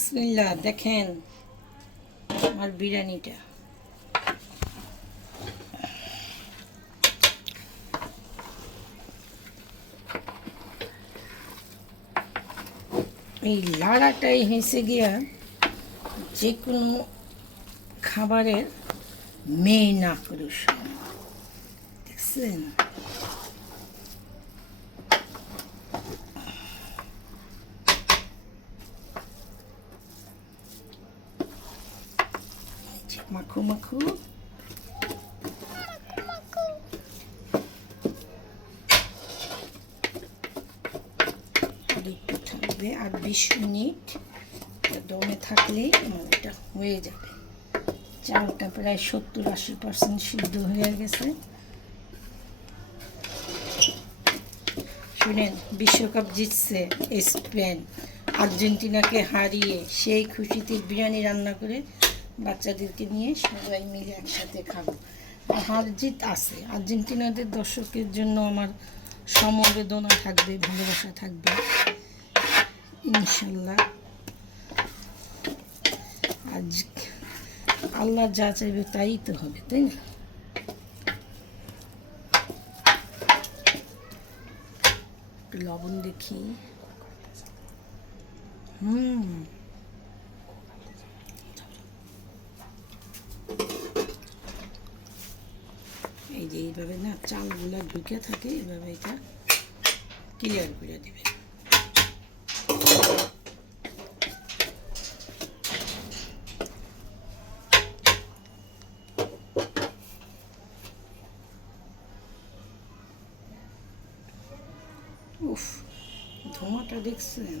বিসমিল্লাহ, দেখেন আমার বিরিয়ানিটা। এই লাড়াটাই হয়েছে গিয়া যে কোনো খাবারের মেইন আকর্ষণ। দেখছেন? মাখু মাখু আর একটু থাকবে, আর 20 মিনিট দমে থাকলেই আমার এটা হয়ে যাবে। চালটা প্রায় 70-80% সিদ্ধ হয়ে গেছে। শুনেন, বিশ্বকাপ জিতছে স্পেন আর্জেন্টিনাকে হারিয়ে, সেই খুশিতে বিরিয়ানি রান্না করে বাচ্চাদেরকে নিয়ে সবাই মিলে একসাথে খাবো। আর হার জিত আছে, আর্জেন্টিনাদের দর্শকের জন্য আমার সমবেদনা থাকবে, ভালোবাসা থাকবে ইনশাল্লাহ। আজ আল্লাহ যা চাইবে তাই তো হবে, তাই না? লবণ দেখি। এই যে এইভাবে না চালগুলা ঢুকে থাকে, এইভাবে এটা ক্লিয়ার করে দিবে। উফ, ধোঁয়াটা দেখছেন?